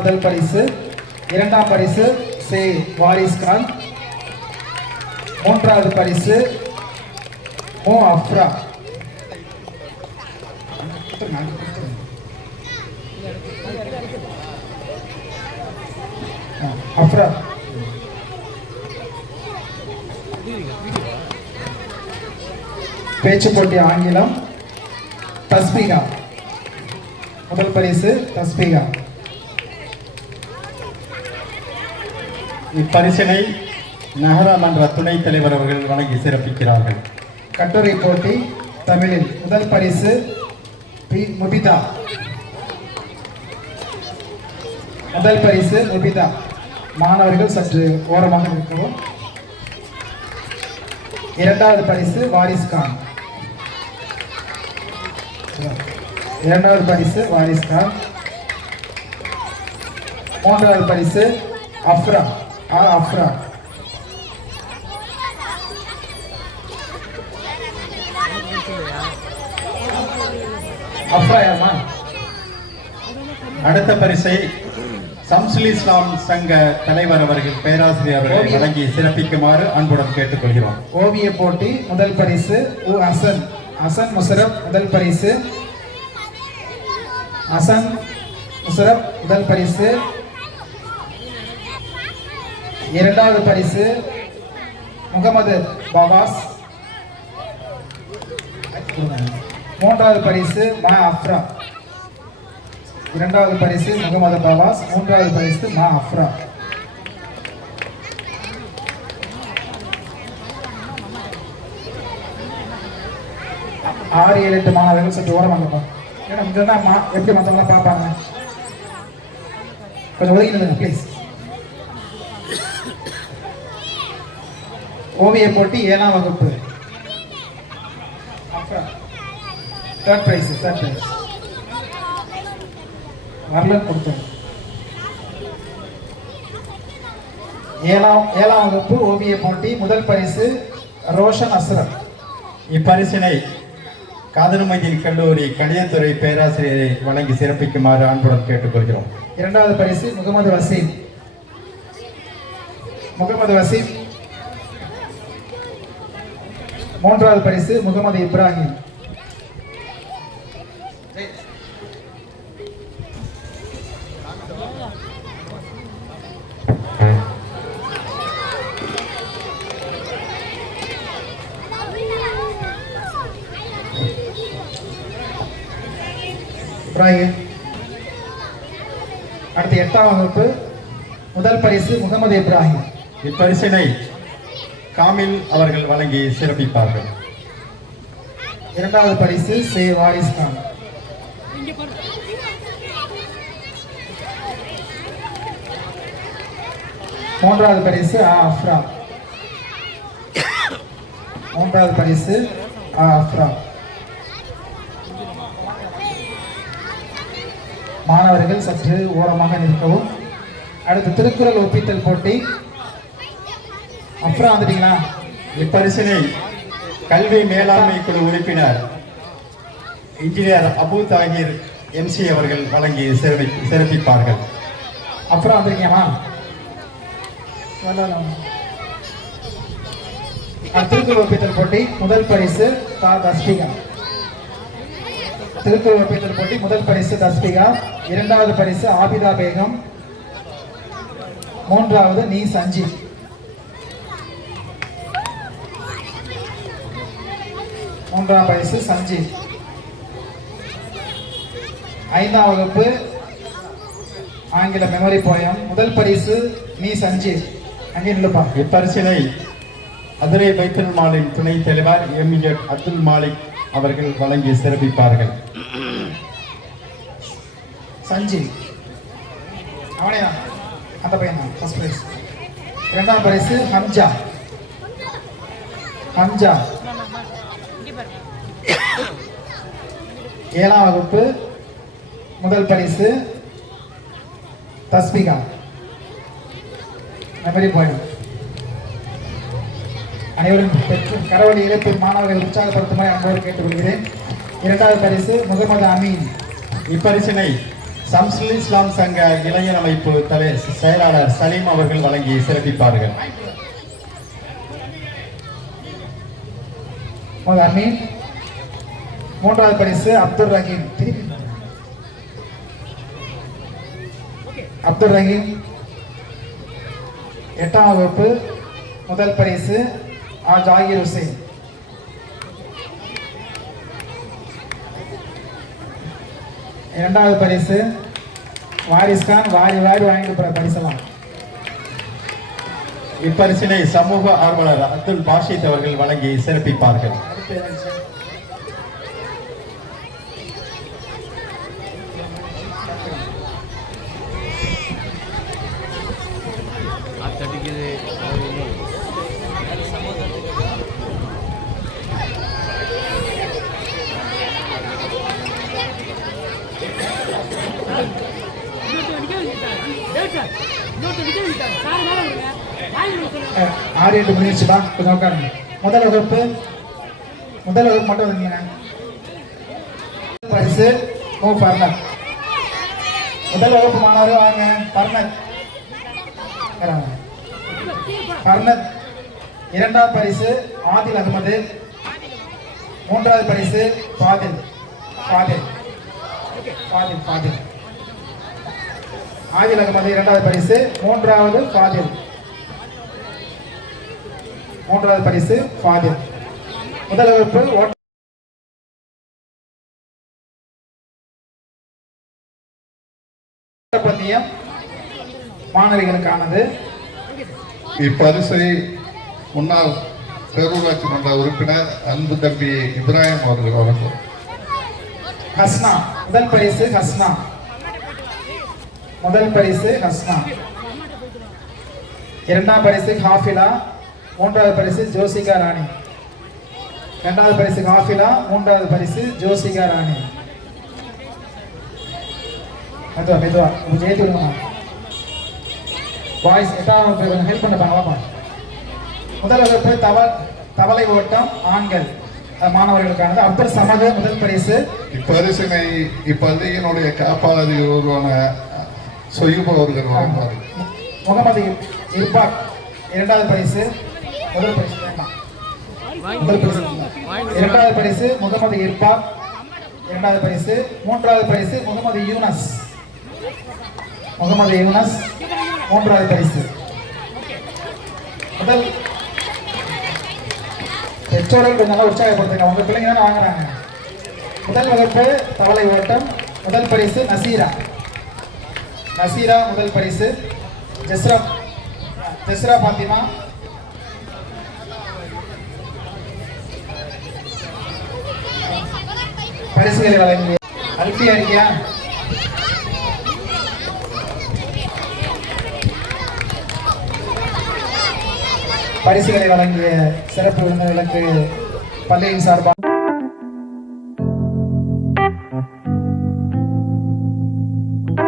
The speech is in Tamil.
முதல் பரிசு இரண்டாம் பரிசு சே. வாரிஸ் கான் மூன்றாவது பரிசு மோ. அஃப்ரா. ஆ, அஃப்ரா. பேச்சு போட்டி ஆங்கிலம் தஸ்பீகா முதல் பரிசு தஸ்பீகா இப்பரிசினை நகரமன்ற துணைத் தலைவர் அவர்கள் வழங்கி சிறப்பிக்கிறார்கள். கட்டுரை போட்டி தமிழில் முதல் பரிசு பி. முபிதா. முதல் பரிசு முபிதா. மாணவர்கள் சற்று ஓரமாக இருக்கவும் இரண்டாவது பரிசு வாரிஸ் கான். இரண்டாவது பரிசு வாரிஸ் கான். மூன்றாவது பரிசு அஃப்ரா. அஃப்ரா யாருமா அடுத்த பரிசை சம்சுல் இஸ்லாம் சங்க தலைவர் அவர்கள் பேராசிரியர் அவர்கள் வழங்கி சிறப்பிக்குமாறு அன்புடன் கேட்டுக்கொள்கிறோம். ஓவிய போட்டி முதல் பரிசு உ ஹசன். ஹசன் முசரப் முதல் பரிசு. ஹசன் முசரப் முதல் பரிசு இரண்டாவது பரிசு முகமது பவாஸ். மூன்றாவது பரிசு மா அப்ரா இரண்டாவது பரிசு முகமது பவாஸ் மூன்றாவது பரிசு மா அப்ரா ஆறு ஏழு எட்டு மாணவர்கள் சற்று ஓரமாங்கப்பா ஏன்னா இங்கே தான் மா எப்படி மற்றவங்களாம் பார்ப்பாங்க? கொஞ்சம் ஒதுங்கி ப்ளீஸ் ஓவிய போட்டி ஏழாம் வகுப்பு. தேர்ட் ப்ரைஸ் தேர்ட் ப்ரைஸ் வரலன்னு கொடுத்தோம் ஏழாம் ஏழாம் வகுப்பு ஓவிய போட்டி முதல் பரிசு ரோஷன் அஸ்ரத் இப்பரிசினை காதல்மையின் கல்லூரி கணிதத்துறை பேராசிரியரை வழங்கி சிறப்பிக்குமாறு அன்புடன் கேட்டுக்கொள்கிறோம். இரண்டாவது பரிசு முகமது வசீம். முகமது வசீம் மூன்றாவது பரிசு முகமது இப்ராஹிம். இப்ராஹிம். அடுத்து எட்டாம் வகுப்பு முதல் பரிசு முகமது இப்ராஹிம். இப்பரிசினை காமில் அவர்கள் வழங்கி சிறப்பிப்பார்கள். இரண்டாவது பரிசு சே வாரிஸ் கான். மூன்றாவது பரிசு ஆ அஃப்ரா. மூன்றாவது பரிசு ஆ அஃப்ரா. மாணவர்கள் சற்று ஓரமாக நிற்கவும் அடுத்து திருக்குறள் ஒப்பித்தல் போட்டி அஃப்ரா வந்துட்டீங்களா? இப்பரிசினை கல்வி மேலாண்மை குழு உறுப்பினர் இன்ஜினியர் அபு தாகிர் எம்சி அவர்கள் வழங்கி சிறப்பி சிறப்பிப்பார்கள். அப்புறம் வந்திருக்கீங்கம்மா. திருக்குறள் ஒப்பித்தல் போட்டி முதல் பரிசு தா தஸ்பிகா. திருக்குறள் ஒப்பித்தல் போட்டி முதல் பரிசு தஸ்பிகா. இரண்டாவது பரிசு ஆபிதா பேகம் மூன்றாவது நீ சஞ்சீவ் மூன்றாம் பரிசு சஞ்சீவ் ஐந்தாம் வகுப்பு ஆங்கில மெமரி போயம் முதல் பரிசு நீ சஞ்சீவ் அங்கே நில்லுப்பா. இப்பரிசினை மதுரை பைத்தல் மாலின் துணைத் தலைவர் எம். எட் அப்துல் மாலிக் அவர்கள் வழங்கி சிறப்பிப்பார்கள். சஞ்சீவ் அவனே தான். அந்த பையன் தான். ஃபர்ஸ்ட் பிரைஸ் இரண்டாம் பரிசு ஹம்ஜா. ஹம்ஜா. ஏழாம் வகுப்பு முதல் பரிசு தஸ்பிகா மெமரி பாயிண்ட் அனைவரும் பெற்று கரவழி இழப்பு மாணவர்கள் உற்சாகப்படுத்துமாறு அன்போடு கேட்டுக்கொள்கிறேன். இரண்டாவது பரிசு முகமது அமீன். இப்பரிசினை சம்சுல் இஸ்லாம் சங்க இளைஞர் அமைப்பு தலை செயலாளர் சலீம் அவர்கள் வழங்கி சிறப்பிப்பார்கள். அமீன். மூன்றாவது பரிசு அப்துல் ரஹீம். அப்துல் ரஹீம். எட்டாம் வகுப்பு முதல் பரிசு ஆ ஜாகிர் ஹுசைன். இரண்டாவது பரிசு வாரிஸ் கான் வாரி வாரி வாங்கிட்டு போற பரிசெல்லாம். இப்பரிசினை சமூக ஆர்வலர் அப்துல் பாஷித் அவர்கள் வழங்கி சிறப்பிப்பார்கள். ஆறு எட்டு முடிச்சுப்பா கொஞ்சம் உட்காருங்க. முதல் வகுப்பு முதல் வகுப்பு மட்டும் வந்துங்க பரிசு ஓ பர்ணத் முதல் வகுப்பு மாணவர் வாங்க. பர்ணத் பர்ணத் இரண்டாவது பரிசு ஆதில் அகமது மூன்றாவது பரிசு பாதில். பாதில். பாதில் பாதில். ஆதில் அகமது இரண்டாவது பரிசு மூன்றாவது பாதில். மூன்றாவது பரிசு ஃபாதில் முதல் வகுப்பு பந்தயம் மாணவிகளுக்கானது. இப்பரிசை முன்னாள் பேரூராட்சி மன்ற உறுப்பினர் அன்பு தம்பி இப்ராஹிம் அவர்கள் வழங்கும். ஹஸ்னா. முதல் பரிசு ஹஸ்னா. முதல் பரிசு ஹஸ்னா. இரண்டாம் பரிசு ஹாஃபிலா. மூன்றாவது பரிசு ஜோசிகா ராணி. இரண்டாவது பரிசு ஹாஃபிலா மூன்றாவது பரிசு ஜோசிகா ராணி. மெதுவா மெதுவா. ஏற்றி விடுங்கம்மா. பாய்ஸ் எட்டாவது கொஞ்சம் ஹெல்ப் பண்ண வாப்பா முதல் வகுப்பு தவ தவளை ஓட்டம் ஆண்கள். மாணவர்களுக்கானது. அப்துல் சமது முதல் பரிசு. இப்பரிசினை இப்பள்ளியினுடைய காப்பாளர் அவர்கள் வழங்குவார்கள் முகமது இர்பாக். இரண்டாவது பரிசு. முதல் பரிசு வேண்டாம். முதல் பரிசு. இரண்டாவது பரிசு முகமது இர்பாக் இரண்டாவது பரிசு. மூன்றாவது பரிசு முகமது யூனஸ். முகமது யூனஸ். மூன்றாவது பரிசு. முதல் பெற்றோர்கள் கொஞ்சம் நல்லா உற்சாகப்படுத்துங்க உங்க பிள்ளைங்க தானே வாங்குறாங்க. முதல் வகுப்பு தவளை ஓட்டம். முதல் பரிசு நசீரா. நசீரா முதல் பரிசு. ஜஸ்ரா. ஜஸ்ரா பாத்திமா. பரிசுகளை வழங்கிய அல்பியா இருக்கியா பரிசுகளை வழங்கிய சிறப்பு விருந்தினர்களுக்கு பள்ளியின் சார்பாக